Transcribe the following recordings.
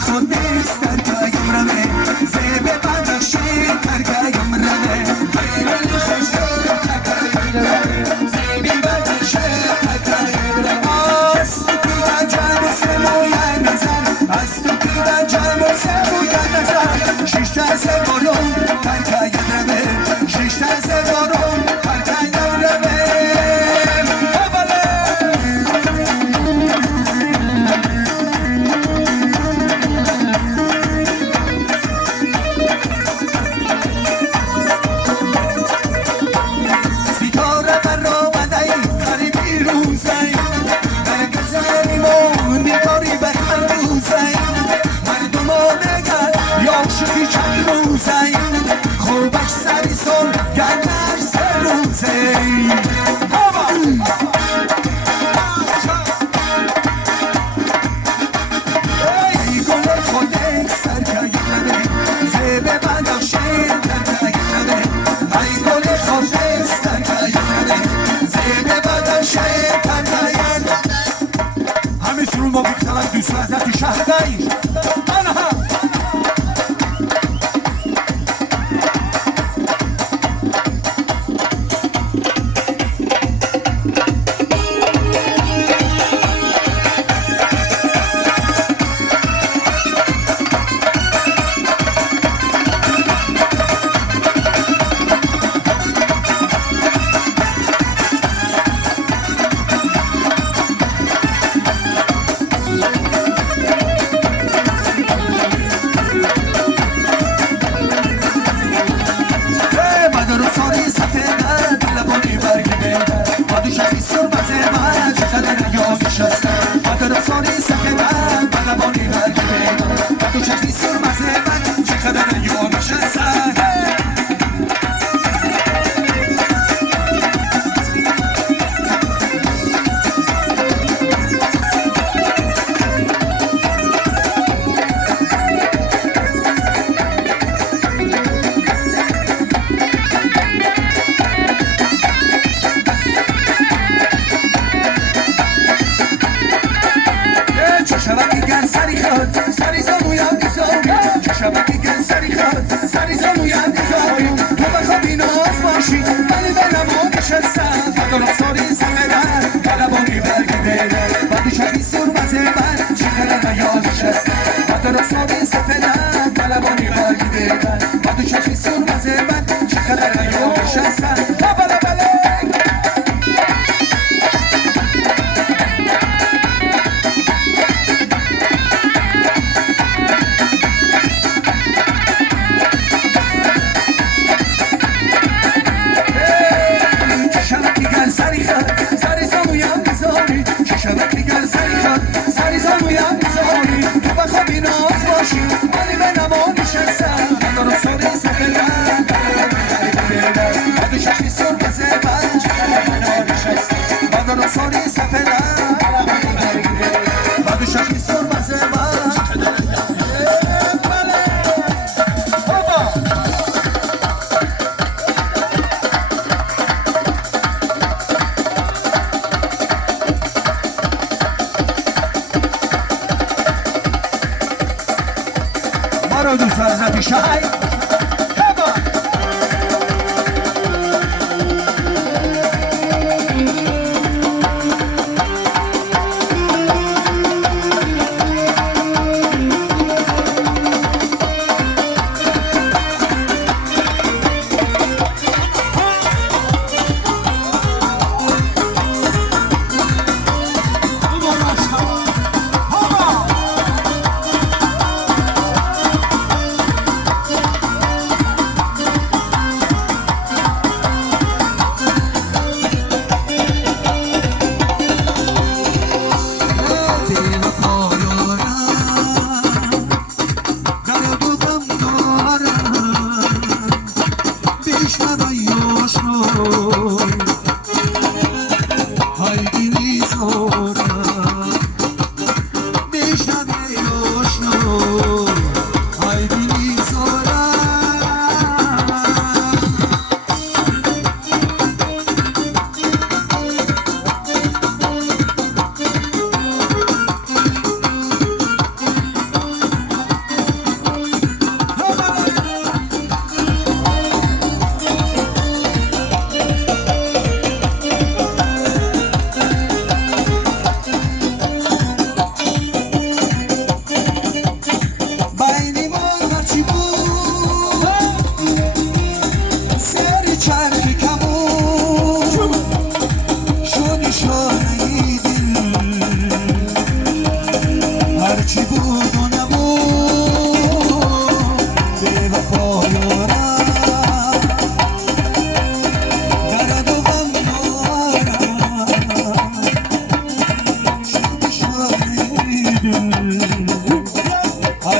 خود نیست در کایم رمه زیب بدخشی در کایم رمه خیلی خوش در کایم رمه زیب بدخشی در کایم رمه از تو پیدن جمع سمویه نزن از تو پیدن جمع سمویه نزن شیش تازه برون در کایم رمه شیش تازه برون در کایم رمه شکی چند روزه خوبش سری سال گرمش سه روزه ای گل خودک سر کگیرمه زیبه بدخشی در کگیرمه ای گل خودک سر کگیرمه زیبه بدخشی در کگیرمه همه سرون با بیختلک دوست وزدی شهدهی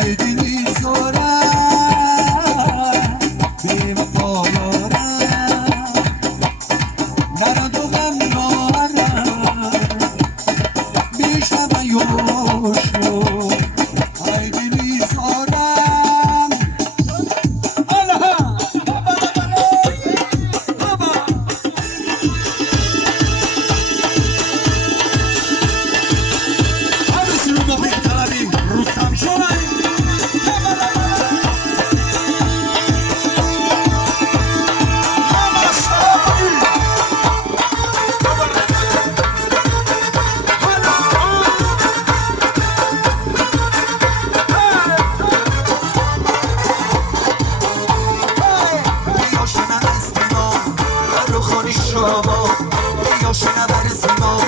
ای دیدی زورم بی وفا یارم نرد و غم دارم بیشتر یوشو ای دیدی زورم یا شنبر سیما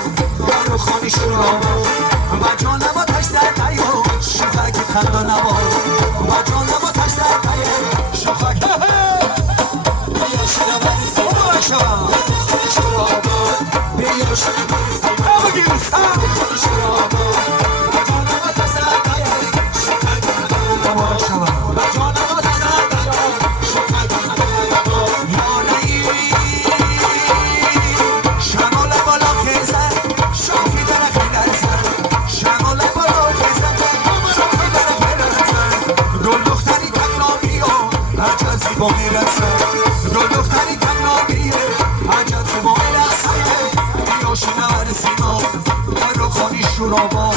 رو خانی شرابا و جان نبا تش در تایو شفاک خندا نبا و جان نبا تش در تایو شفاک یا شنبر سیما خانی شرابا یا شنبر سیما خانی شرابا و جان نبا تش در تایو شفاک خندا نبا و جان نبا تش در تایو شفاک خندا نبا یا نایی با میرسه دو دختری تنابیه عجب با میرسه یا شنور سیما رو خانی شرابا